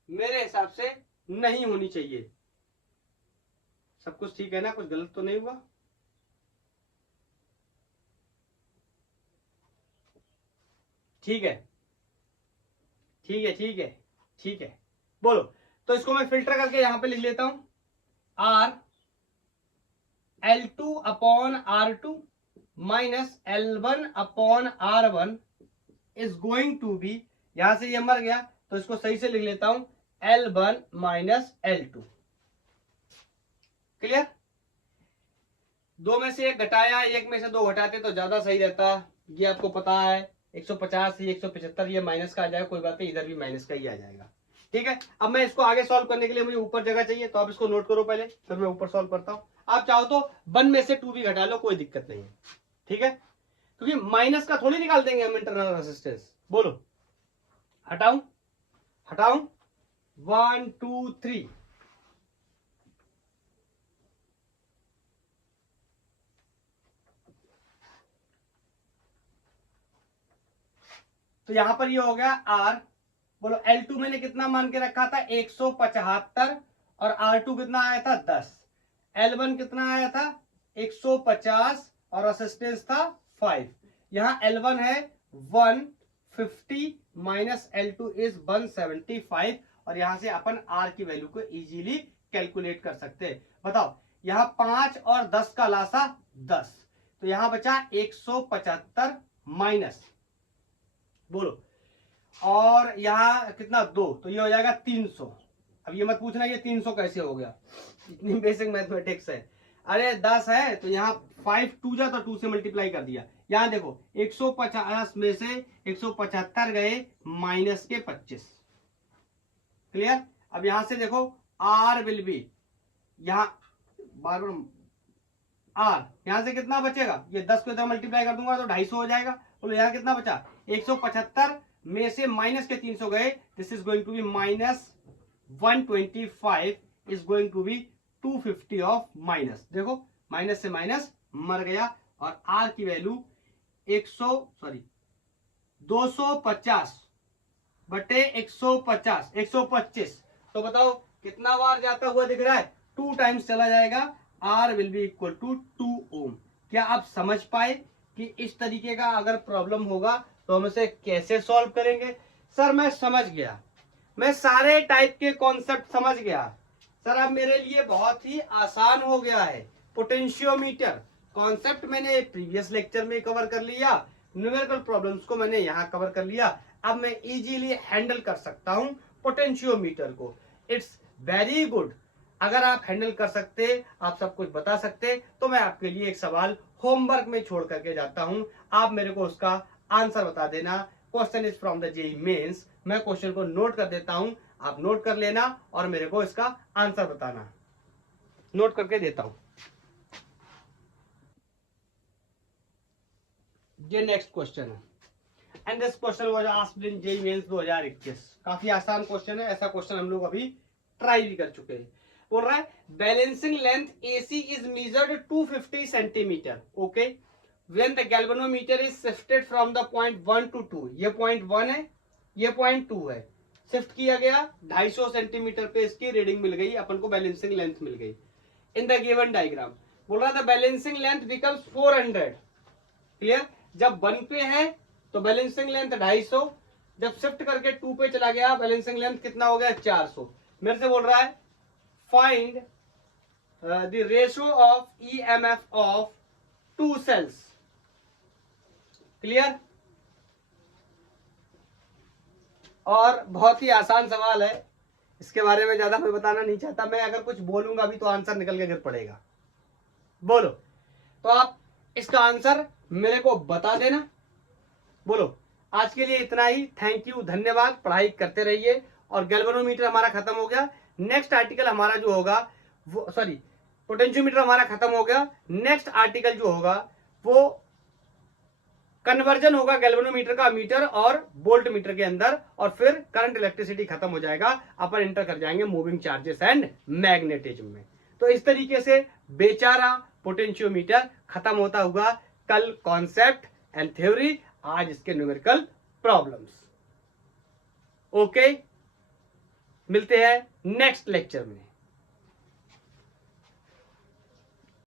मेरे हिसाब से नहीं होनी चाहिए। सब कुछ ठीक है ना, कुछ गलत तो नहीं हुआ? ठीक है, ठीक है, ठीक है, ठीक है, बोलो। तो इसको मैं फिल्टर करके यहां पे लिख लेता हूं, R L2 upon R2 minus L1 upon R1 is going to be, यहां से ये मर गया तो इसको सही से लिख लेता हूं, L1 माइनस L2। क्लियर? दो में से एक घटाया, एक में से दो घटाते तो ज्यादा सही रहता, ये आपको पता है। 150 ही 175 ये माइनस का आ जाएगा, कोई बात नहीं, इधर भी माइनस का ही आ जाएगा। ठीक है, अब मैं इसको आगे सॉल्व करने के लिए मुझे ऊपर जगह चाहिए, तो आप इसको नोट करो पहले, फिर मैं ऊपर सॉल्व करता हूं। आप चाहो तो 1 में से 2 भी घटा लो, कोई दिक्कत नहीं है। ठीक है, क्योंकि माइनस का थोड़ी निकाल देंगे हम इंटरनल रेजिस्टेंस। बोलो, हटाऊं? हटाऊं? 1 2 3। तो यहां पर ये हो गया R। बोलो L2 मैंने कितना मान के रखा था? 175, और R2 कितना आया था? 10। L1 कितना आया था? 150, और रेजिस्टेंस था 5। यहां L1 है 150 माइनस L2 इज 175, और यहां से अपन R की वैल्यू को इजीली कैलकुलेट कर सकते हैं। बताओ, यहां 5 और 10 का लासा 10, तो यहां बचा 175 माइनस, बोलो, और यहां कितना? 2, तो ये हो जाएगा 300। अब ये मत पूछना ये 300 कैसे हो गया, इतनी बेसिक मैथमेटिक्स है। अरे 10 है तो यहाँ 5 2 जा तो 2 से मल्टीप्लाई कर दिया। यहां देखो 150 में से 175 गए माइनस के 25। क्लियर? अब यहां से देखो आर विल बी, यहां बार बार आर, यहां से कितना बचेगा? ये 10 को इधर मल्टीप्लाई कर दूंगा तो 250 हो जाएगा। बोलो यहां कितना बचा? 175 में से माइनस के 300 गए, this is going to be minus 125 is going to be 250 of minus. देखो माइनस से माइनस मर गया, और आर की वैल्यू 250 बटे 150 125। तो बताओ कितना बार जाता हुआ दिख रहा है? 2 टाइम्स चला जाएगा। R will be equal to 2 ohm. क्या आप समझ पाए कि इस तरीके का अगर प्रॉब्लम होगा तो हम इसे कैसे सॉल्व करेंगे? सर मैं समझ गया, मैं सारे टाइप के कॉन्सेप्ट समझ गया सर, अब मेरे लिए बहुत ही आसान हो गया है। पोटेंशियोमीटर कॉन्सेप्ट मैंने प्रीवियस लेक्चर में कवर कर लिया, न्यूमेरिकल प्रॉब्लम्स को मैंने यहां कवर कर लिया, अब मैं इजीली हैंडल कर सकता हूं पोटेंशियोमीटर को। It's very good. अगर आप हैंडल कर सकते, आप सब कुछ बता सकते, तो मैं आपके लिए एक सवाल होमवर्क में छोड़ करके जाता हूं, आप मेरे को उसका आंसर बता देना। Question is from the JEE Mains. मैं क्वेश्चन को नोट कर देता हूं, आप नोट कर लेना और मेरे को इसका आंसर बताना। नोट करके देता हूं। ये नेक्स्ट क्वेश्चन है, and this question was asked in JEE Mains 2021। काफी आसान क्वेश्चन है, ऐसा क्वेश्चन हम लोग अभी ट्राई भी कर चुके हैं। बोल रहा है balancing length AC is measured 250 centimetre, okay, when the galvanometer is shifted from the point 1 to 2। ये पॉइंट 1 है, ये पॉइंट 2 है, शिफ्ट किया गया 250 सेंटीमीटर पे इसकी रीडिंग मिल गई, अपन को बैलेंसिंग लेंथ मिल गई। इन द गिवन डायग्राम बोल रहा था बैलेंसिंग लेंथ बिकम्स 400। क्लियर? जब 1 पे है तो बैलेंसिंग लेंथ 250, जब शिफ्ट करके 2 पे चला गया बैलेंसिंग लेंथ कितना हो गया? 400। मेरे से बोल रहा है find the ratio of EMF of 2 cells. Clear? और बहुत ही आसान सवाल है, इसके बारे में ज्यादा मैं बताना नहीं चाहता। मैं अगर कुछ बोलूंगा भी तो आंसर निकल के गिर पड़ेगा। बोलो, तो आप इसका आंसर मेरे को बता देना। बोलो, आज के लिए इतना ही। थैंक यू, धन्यवाद। पढ़ाई करते रहिए। और गैल्वेनोमीटर हमारा खत्म हो गया। नेक्स्ट आर्टिकल हमारा जो होगा वो, सॉरी, पोटेंशियोमीटर हमारा खत्म हो गया। नेक्स्ट आर्टिकल जो होगा वो कन्वर्जन होगा गैल्वेनोमीटर का मीटर और वोल्ट मीटर के अंदर, और फिर करंट इलेक्ट्रिसिटी खत्म हो जाएगा, अपन एंटर कर जाएंगे मूविंग चार्जेस एंड मैग्नेटिज्म में। तो इस तरीके से बेचारा पोटेंशियोमीटर खत्म होता हुआ कल कॉन्सेप्ट एंड थ्योरी, आज इसके न्यूमेरिकल प्रॉब्लम्स। ओके, मिलते हैं नेक्स्ट लेक्चर में।